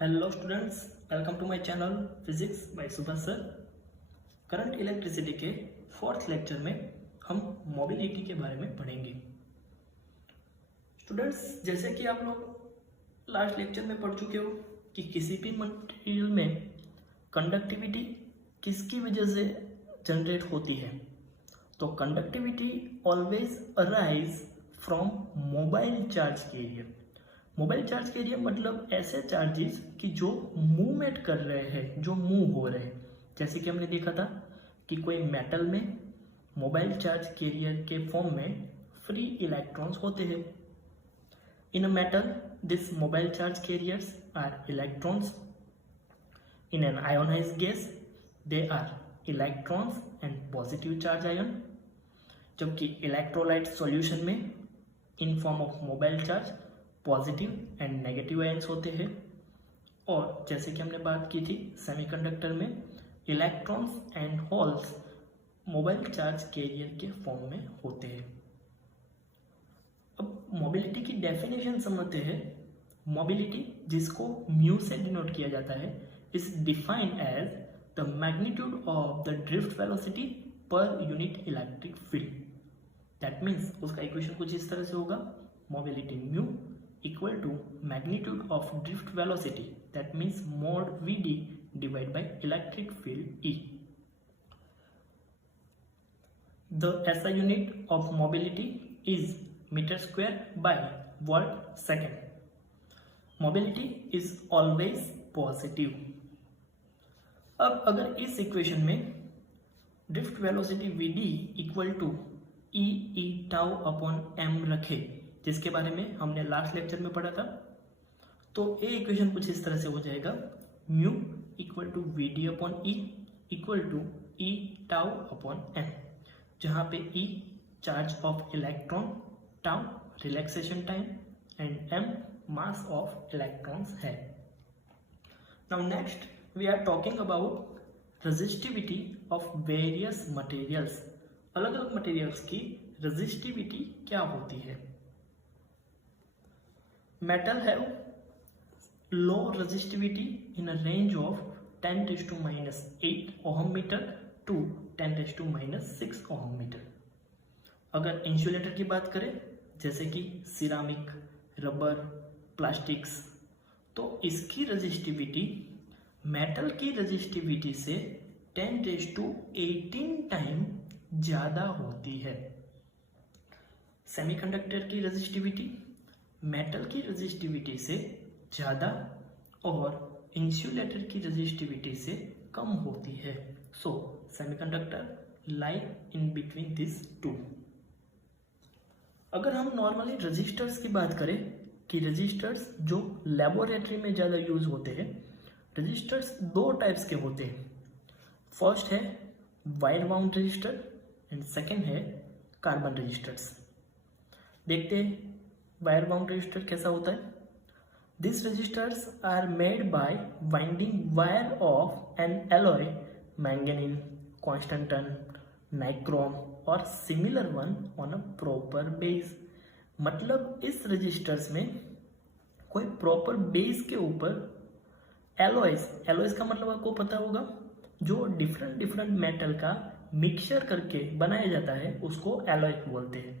Hello students, welcome to my channel physics by Subhash sir. Current electricity के fourth lecture में हम mobility के बारे में पढ़ेंगे। स्टूडेंट्स, जैसे कि आप लोग लास्ट लेक्चर में पढ़ चुके हो कि किसी भी मटेरियल में कंडक्टिविटी किसकी वजह से जनरेट होती है, तो conductivity always arise from mobile charge career. Mobile charge career मतलब ऐसे चार्जेस कि जो मूवमेंट कर रहे हैं, जो मूव हो रहे हैं। जैसे कि हमने देखा था कि कोई मेटल में मोबाइल चार्ज कैरियर के फॉर्म में फ्री इलेक्ट्रॉन्स होते हैं। In a metal this mobile charge carriers are electrons. In an ionised gas they are electrons and positive charge ion. जबकि इलेक्ट्रोलाइट सॉल्यूशन में in form of mobile charge positive and negative ions होते हैं। और जैसे कि हमने बात की थी सेमीकंडक्टर में electrons and holes mobile charge carrier के फॉर्म में होते हैं। अब मोबिलिटी की डेफिनेशन समझते हैं। मोबिलिटी, जिसको म्यू से डिनोट किया जाता है, is defined as the magnitude of the drift velocity per unit electric field. That means उसका इक्वेशन कुछ इस तरह से होगा, mobility mu equal to magnitude of drift velocity, that means mod Vd divided by electric field E. The SI unit of mobility is meter square by volt second. Mobility is always positive. अब अगर इस equation में drift velocity Vd equal to E tau upon m रखे, जिसके बारे में हमने last lecture में पढ़ा था, तो ये इक्वेशन कुछ इस तरह से हो जाएगा, mu equal to V D upon E equal to E tau upon M, जहाँ पे E charge of electron, tau relaxation time and M mass of electrons है। Now next we are talking about resistivity of various materials. अलग अलग materials की resistivity क्या होती है। Metal have low resistivity in a range of 10⁻⁸ ohm meter to 10⁻�6 ohm meter। अगर insulator की बात करें, जैसे कि सिरामिक, रबर, प्लास्टिक्स, तो इसकी रेजिस्टिविटी मेटल की रेजिस्टिविटी से 10⁻18 टाइम ज़्यादा होती है। सेमीकंडक्टर की रेजिस्टिविटी मेटल की रेजिस्टिविटी से ज़्यादा और इंसुलेटर की रेजिस्टिविटी से कम होती है। So semiconductor lie in between this two. अगर हम नॉर्मली रेजिस्टर्स की बात करें कि रेजिस्टर्स जो लेबोरेटरी में ज़्यादा यूज होते हैं, रेजिस्टर्स दो टाइप्स के होते हैं। फर्स्ट है wire bound resistor and second है कार्बन रेजिस्टर्स। देखते हैं वायर बाउंड रेजिस्टर कैसा होता है। This resistors are made by winding wire of an alloy manganin, constantan, nichrome और similar one on a proper base. मतलब इस रेजिस्टर्स में कोई प्रॉपर बेस के ऊपर एलॉयज का मतलब आपको पता होगा, जो डिफरेंट डिफरेंट मेटल का मिक्सचर करके बनाया जाता है, उसको एलॉय बोलते हैं।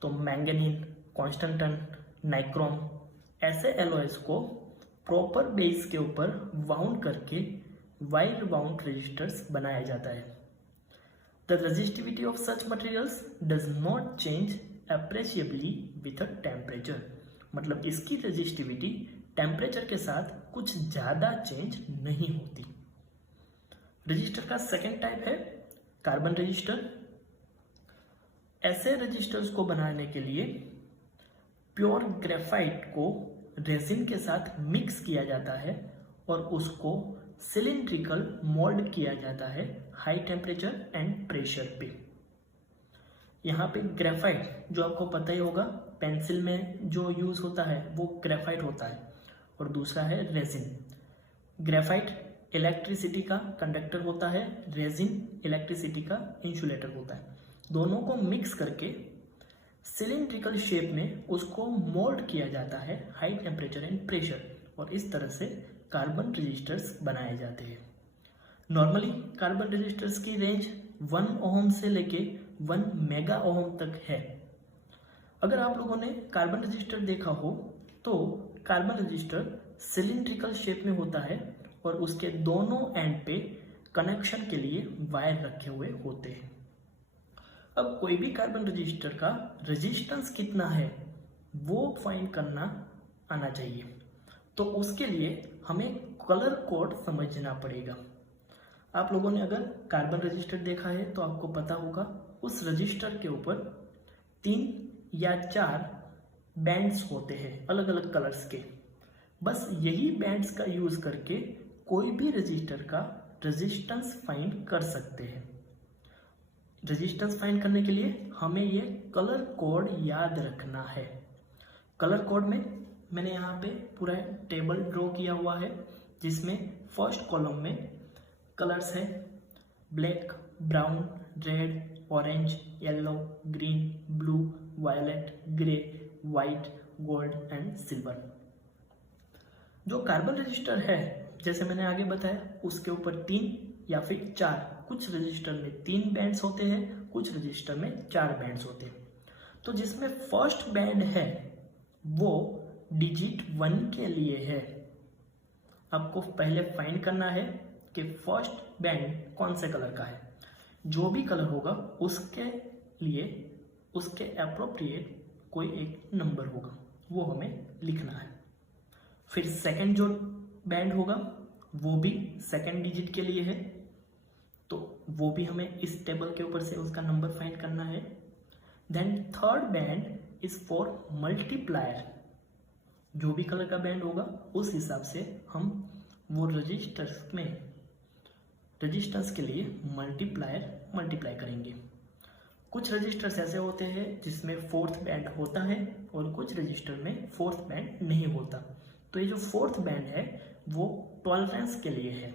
तो मैंगनीन, कॉन्स्टेंटन, नाइक्रोम, ऐसे एलॉयज को प्रॉपर बेस के ऊपर वाउंड करके वायर बाउंड रेजिस्टर्स बनाया जाता है। The resistivity of such materials does not change appreciably with a temperature. मतलब इसकी रेजिस्टिविटी टेम्परेचर के साथ कुछ ज़्यादा चेंज नहीं होती। रजिस्टर का सेकेंड टाइप है कार्बन रजिस्टर। ऐसे रजिस्टर्स को बनाने के लिए प्योर ग्रेफाइट को रेजिन के साथ मिक्स किया जाता है और उसको सिलिंड्रिकल मोल्ड किया जाता है हाई टेम्परेचर एंड प्रेशर पे। यहाँ पे ग्रेफाइट, जो आपको पता ही होगा, पेंसिल में जो यूज होता है वो ग्रेफाइट होता है, और दूसरा है रेजिन। ग्रेफाइट इलेक्ट्रिसिटी का कंडक्टर होता है, रेजिन इलेक्ट्रिसिटी का इंसुलेटर होता है। दोनों को मिक्स करके सिलिंड्रिकल शेप में उसको मोल्ड किया जाता है हाई टेम्परेचर एंड प्रेशर, और इस तरह से कार्बन रजिस्टर्स बनाए जाते हैं। नॉर्मली कार्बन रजिस्टर्स की रेंज 1 ओम से लेके 1 मेगा ओम तक है। अगर आप लोगों ने कार्बन रजिस्टर देखा हो तो कार्बन रजिस्टर सिलिंड्रिकल शेप में होता है और उसके दोनों एंड पे कनेक्शन के लिए वायर रखे हुए होते हैं। अब कोई भी कार्बन रजिस्टर का रेजिस्टेंस कितना है वो फाइंड करना आना चाहिए, तो उसके लिए हमें कलर कोड समझना पड़ेगा। आप लोगों ने अगर कार्बन रजिस्टर देखा है तो आपको पता होगा उस रजिस्टर के ऊपर 3 या 4 बैंड्स होते हैं अलग अलग कलर्स के। बस यही बैंड्स का यूज करके कोई भी रजिस्टर का रेजिस्टेंस फाइंड कर सकते हैं। रेजिस्टेंस फाइंड करने के लिए हमें ये कलर कोड याद रखना है। कलर कोड में मैंने यहाँ पे पूरा टेबल ड्रॉ किया हुआ है जिसमें फर्स्ट कॉलम में कलर्स है black, brown, red, orange, yellow, green, blue, violet, grey, white, gold and silver. जो कार्बन रजिस्टर है जैसे मैंने आगे बताया उसके ऊपर 3 या फिर 4, कुछ रजिस्टर में 3 बैंड्स होते हैं, कुछ रजिस्टर में 4 बैंड्स होते हैं। तो जिसमें फर्स्ट बैंड है वो डिजिट 1 के लिए है। आपको पहले फाइंड करना है कि फर्स्ट बैंड कौन से कलर का है। जो भी कलर होगा उसके लिए उसके एप्रोप्रिएट कोई एक नंबर होगा, वो हमें लिखना है। फिर सेकंड जो बैंड होगा वो भी सेकंड डिजिट के लिए है, तो वो भी हमें इस टेबल के ऊपर से उसका नंबर फाइंड करना है। Then third band is for multiplier. जो भी कलर का बैंड होगा उस हिसाब से हम वो रजिस्टर्स के लिए मल्टीप्लाई करेंगे। कुछ रजिस्टर्स ऐसे होते हैं जिसमें 4th बैंड होता है और कुछ रजिस्टर में 4th बैंड नहीं होता। तो ये जो 4th बैंड है वो टॉलरेंस के लिए है।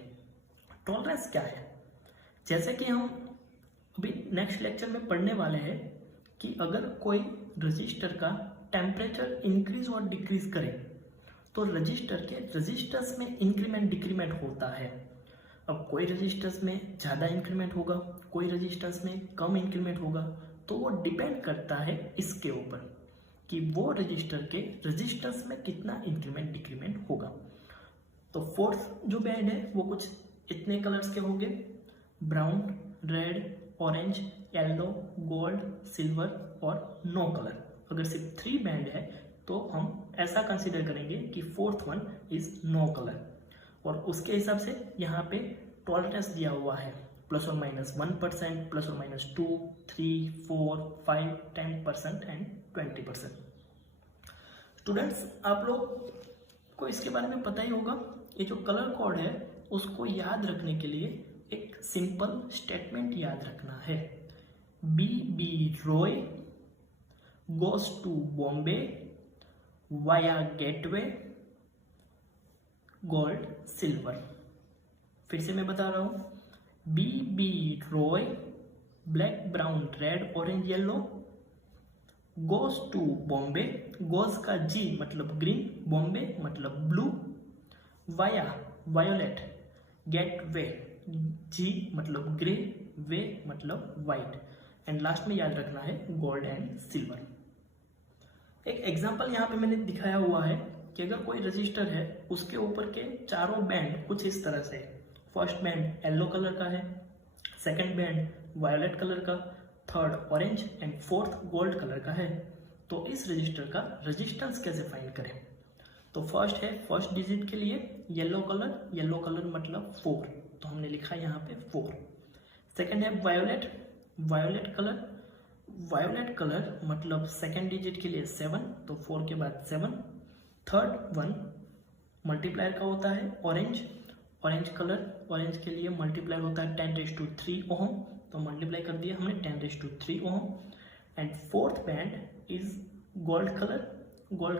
टॉलरेंस क्या है? जैसे कि हम अभी नेक्स्ट लेक्चर में पढ़ने वाले हैं कि अगर कोई रजिस्टर का टेम्परेचर इंक्रीज और डिक्रीज करे तो रजिस्टर के रजिस्टर्स में इंक्रीमेंट डिक्रीमेंट होता है। अब कोई रजिस्टर्स में ज़्यादा इंक्रीमेंट होगा, कोई रजिस्टर्स में कम इंक्रीमेंट होगा, तो वो डिपेंड करता है इसके ऊपर कि वो रजिस्टर के रजिस्टर्स में कितना इंक्रीमेंट डिक्रीमेंट होगा। तो 4th जो बैंड है वो कुछ इतने कलर्स के होंगे, brown, red, orange, yellow, gold, silver और नो कलर। अगर सिर्फ 3 बैंड है तो हम ऐसा कंसीडर करेंगे कि 4th one is no colour, और उसके हिसाब से यहाँ पे टॉलरेंस दिया हुआ है ±1%, ±2, 3, 4, 5, 10% एंड 20%। स्टूडेंट्स, आप लोग को इसके बारे में पता ही होगा। ये जो कलर कोड है उसको याद रखने के लिए एक सिंपल स्टेटमेंट याद रखना है। BB Roy goes to Bombay via gateway gold silver. फिर से मैं बता रहा हूं, BB Roy black, brown, red, orange, yellow goes to Bombay. Goes का G मतलब ग्रीन, बॉम्बे मतलब blue, via violet, gateway G मतलब ग्रे, वे मतलब वाइट, एंड लास्ट में याद रखना है गोल्ड एंड सिल्वर। एक एग्जांपल यहाँ पे मैंने दिखाया हुआ है कि अगर कोई रजिस्टर है उसके ऊपर के चारों बैंड कुछ इस तरह से, फर्स्ट बैंड येलो कलर का है, सेकंड बैंड वायोलेट कलर का, third orange and 4th gold colour का है। तो इस रजिस्टर का रेजिस्टेंस कैसे फाइंड करें? तो फर्स्ट है फर्स्ट डिजिट के लिए येलो कलर मतलब 4, तो हमने लिखा यहाँ पे 4। सेकंड है वायोलेट कलर मतलब सेकंड डिजिट के लिए 7, तो 4 के बाद 7। थर्ड वन मल्टीप्लायर का होता है ऑरेंज कलर, ऑरेंज के लिए मल्टीप्लायर होता है 10⁻³ ओम, तो मल्टीप्लाई कर दिया हमने 10⁻³ ohm. And 4th band is gold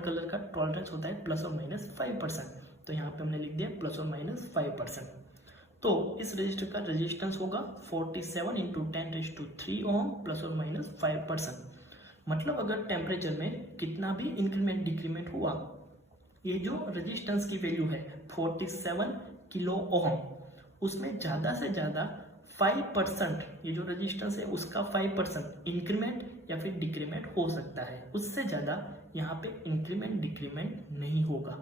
colour का टॉलरेंस होता है ±5%, तो यहाँ पे हमने लिख दिया ±5%। तो इस रजिस्टर का रेजिस्टेंस होगा 47 × 10⁻³ ओम ±5%। मतलब अगर टेम्परेचर में कितना भी इंक्रीमेंट डिक्रीमेंट हुआ ये जो रेजिस्टेंस की वैल्यू है 47 किलो ओम, उसमें ज़्यादा से ज़्यादा 5%, ये जो रेजिस्टेंस है उसका 5% इंक्रीमेंट या फिर डिक्रीमेंट हो सकता है, उससे ज़्यादा यहाँ पे इंक्रीमेंट डिक्रीमेंट नहीं होगा।